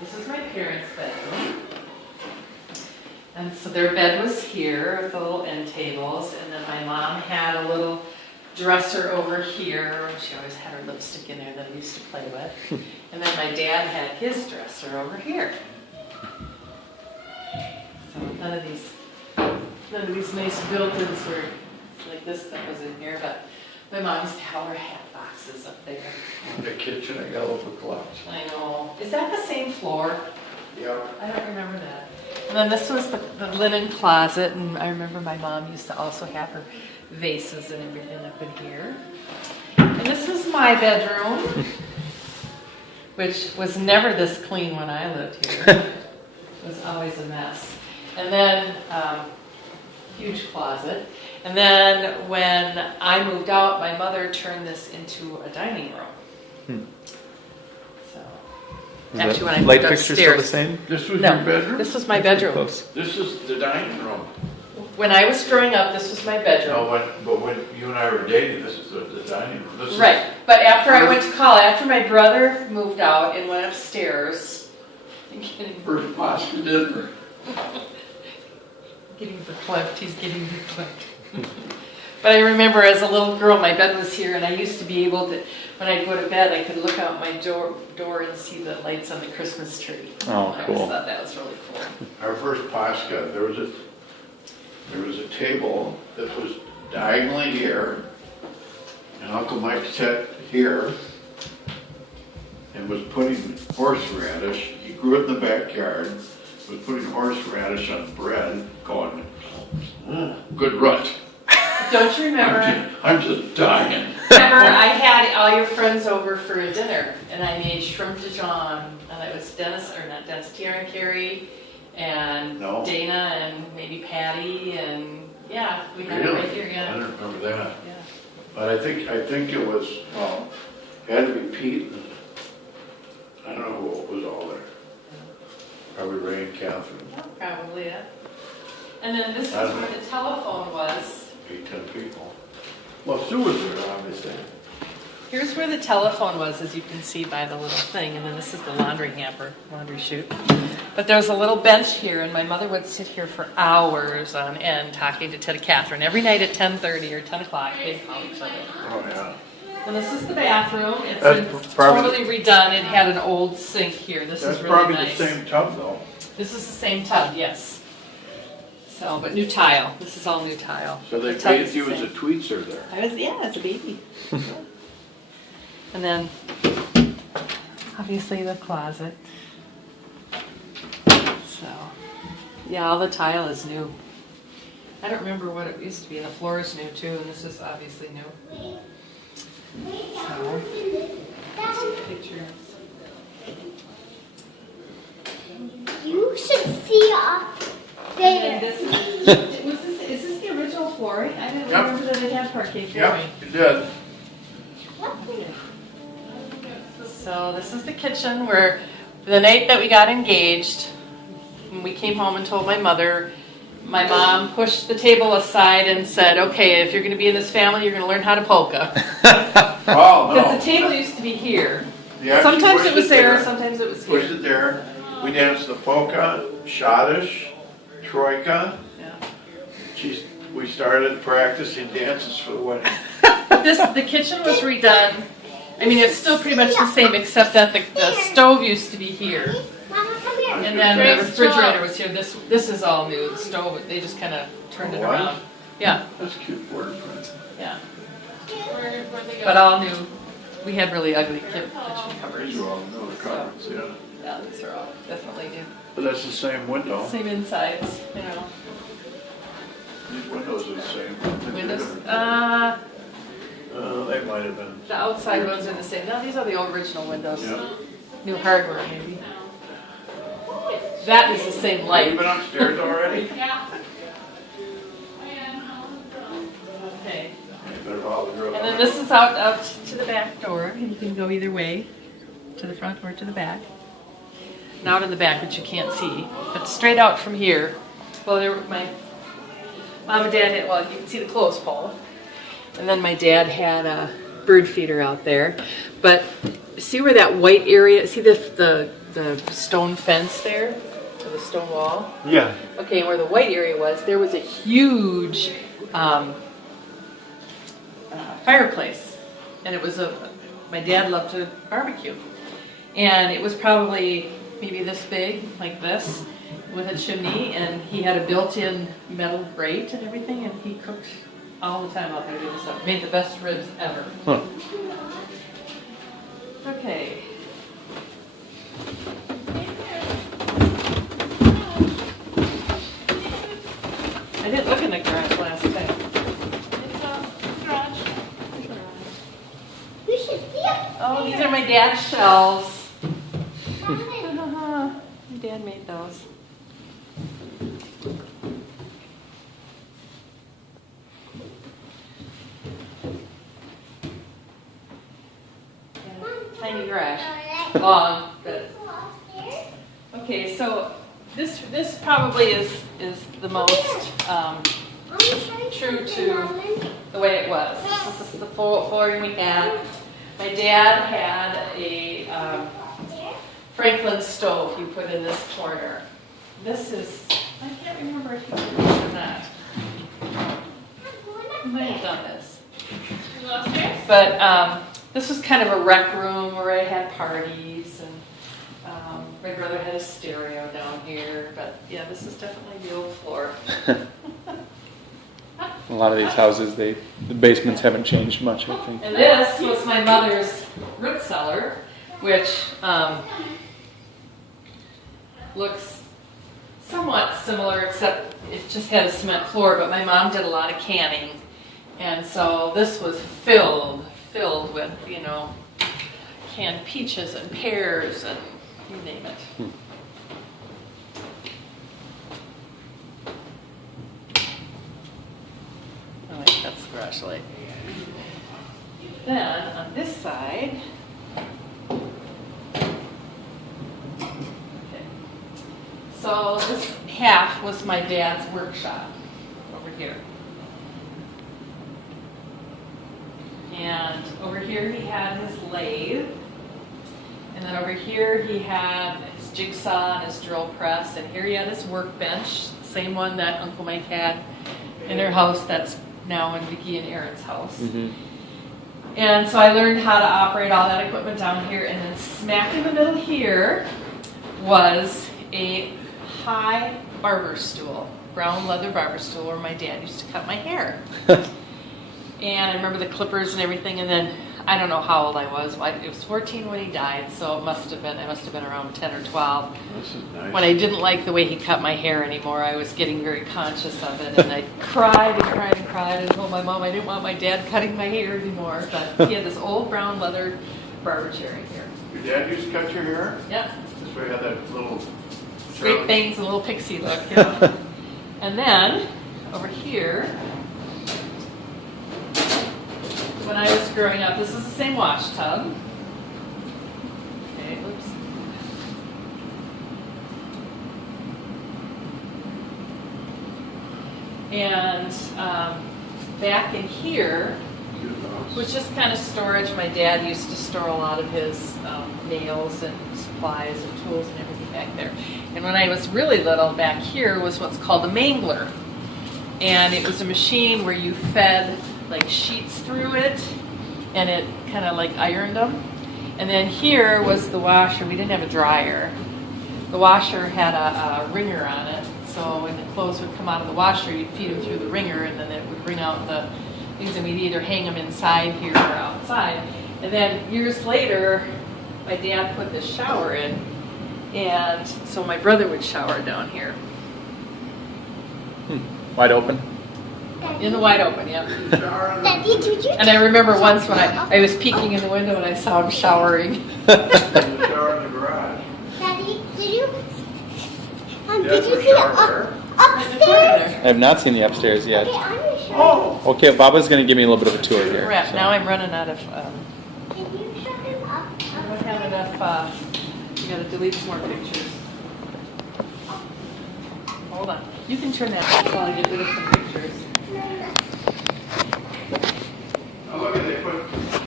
This is my parents' bedroom. And so their bed was here with the little end tables, and then my mom had a little dresser over here. She always had her lipstick in there that I used to play with. And then my dad had his dresser over here. So none of these nice built-ins were like this that was in here, but my mom used to have her hat boxes up there. The kitchen, I got a little collapse. I know. Is that the same floor? Yeah. I don't remember that. And then this was the linen closet, and I remember my mom used to also have her vases and everything up in here. And this is my bedroom, which was never this clean when I lived here. It was always a mess. And then, huge closet. And then when I moved out, my mother turned this into a dining room. So, actually, when I moved light upstairs, fixture still the same? This was no, your bedroom? this was my bedroom. Close. This is the dining room. When I was growing up, this was my bedroom. No, but when you and I were dating, this is the dining room. This is, Right, but after I went to college, after my brother moved out and went upstairs, First pasta dinner. getting verklempt, he's getting verklempt. But I remember as a little girl, my bed was here, and I used to be able to, when I'd go to bed, I could look out my door and see the lights on the Christmas tree. Oh, I cool. always thought that was really cool. Our first pasta, there was a table that was diagonally here, and Uncle Mike sat here and was putting horseradish. He grew it in the backyard, was putting horseradish on bread, going, good rut. Don't you remember? I'm just dying. Remember, I had all your friends over for a dinner, and I made shrimp Dijon, and it was Dennis, or not Dennis, Karen Carey, and No. Dana, and maybe Patty, and yeah, we had it right here, I yeah. don't remember that. Yeah. But I think it was, had to be Pete, and I don't know what was all there. Probably Ray and Catherine, Probably, yeah. And then this is I don't where know. the telephone was. 10 people. Well, Sue was there, obviously. Here's where the telephone was, as you can see by the little thing, and then this is the laundry hamper, laundry chute. But there was a little bench here, and my mother would sit here for hours on end talking to Ted Catherine every night at 10:30 or 10 o'clock. They'd call each other. Oh, yeah. And this is the bathroom. It's That's been probably- totally redone. It had an old sink here. This That's is really probably nice. the same tub, though. This is the same tub, yes. So, but new tile. This is all new tile. So they The tub painted is you the as a same. tweetser there. As a baby. And then, obviously, the closet. So, yeah, all the tile is new. I don't remember what it used to be. And the floor is new too, and this is obviously new. So, pictures. You should see up And there. this is this the original flooring? I didn't Yep. remember that it had parquet Yep, flooring. you did. So this is the kitchen where the night that we got engaged, when we came home and told my mother, my mom pushed the table aside and said, okay, if you're going to be in this family, you're going to learn how to polka. Oh, Because the no. table used to be here. You actually Sometimes pushed it was there, sometimes it was Pushed here. it there. We danced the polka, schottisch, troika. Yeah. We started practicing dances for the wedding. The kitchen was redone. I mean, it's still pretty much the same, except that the stove used to be here. Mama, come here. And then the refrigerator was here. This is all new. The stove, they just kind of turned it Oh, what? around. Yeah, That's cute word, right? yeah. But all new. We had really ugly kitchen cupboards. These are all new cupboards, yeah. Yeah, these are all definitely new. But that's the same window. Same insides, you know. These windows are the same. Windows. They might have been. The outside ones are the same. No, these are the original windows. Yeah. New hardware, maybe. That is the same Have you light. been upstairs already? Okay. You better follow the girl. And then this is out to the back door, and you can go either way, to the front or to the back. And out in the back, which you can't see, but straight out from here. Well, my mom and dad had, well, you can see the clothes pole, and then my dad had a bird feeder out there. But see where that white area? See the the stone fence there, or the stone wall. Yeah. Okay, and where the white area was, there was a huge fireplace, and it was my dad loved to barbecue, and it was probably maybe this big, like this, with a chimney, and he had a built-in metal grate and everything, and he cooked all the time out there doing stuff. Made the best ribs ever. Huh. Okay. I didn't look in the garage last time. It's a garage. You should see upstairs. Oh, these are my dad's shelves. Mommy. My dad made those. Tiny garage. Long, but okay. So this probably is the most true to the way it was. This is the flooring we had. My dad had a Franklin stove you put in this corner. This is, I can't remember if you did this or not. I might have done this. But this was kind of a rec room where I had parties, and my brother had a stereo down here. But yeah, this is definitely the old floor. A lot of these houses, the basements haven't changed much, I think. And this was my mother's root cellar, which looks somewhat similar, except it just had a cement floor, but my mom did a lot of canning. And so this was filled with, you know, canned peaches and pears and you name it. Oh wait, that's the garage light. Then on this side, okay. So this half was my dad's workshop over here. And over here he had his lathe. And then over here he had his jigsaw and his drill press. And here he had his workbench, the same one that Uncle Mike had in their house that's now in Vicki and Aaron's house. Mm-hmm. And so I learned how to operate all that equipment down here. And then smack in the middle here was a high barber stool, brown leather barber stool where my dad used to cut my hair. And I remember the clippers and everything, and then I don't know how old I was. It was 14 when he died, so I must have been around 10 or 12. This is nice. When I didn't like the way he cut my hair anymore, I was getting very conscious of it, and I cried and cried and cried and told my mom I didn't want my dad cutting my hair anymore. But he had this old brown leather barber chair in here. Your dad used to cut your hair? Yep. This way you had that little... Straight bangs and a little pixie look. Yeah. And then, over here, when I was growing up, this is the same wash tub. Okay, oops. And back in here was just kind of storage. My dad used to store a lot of his nails and supplies and tools and everything back there. And when I was really little, back here was what's called a mangler. And it was a machine where you fed like sheets through it, and it kind of like ironed them. And then here was the washer. We didn't have a dryer. The washer had a wringer on it, so when the clothes would come out of the washer, you'd feed them through the wringer, and then it would bring out the things, and we'd either hang them inside here or outside. And then years later, my dad put this shower in, and so my brother would shower down here. Wide open. In the wide open, yeah. Daddy, did you? And I remember once when I was peeking in the window and I saw him showering. The shower in the garage. Daddy, did you? Yeah, Did you for see shower. upstairs? I have not seen the upstairs yet. Okay, I'm gonna show Oh! Okay, Baba's going to give me a little bit of a tour here. Crap, so. now I'm running out of, you. Can you show him up? I don't have enough, you gotta delete some more pictures. Hold on. You can turn that off while I get rid of some pictures.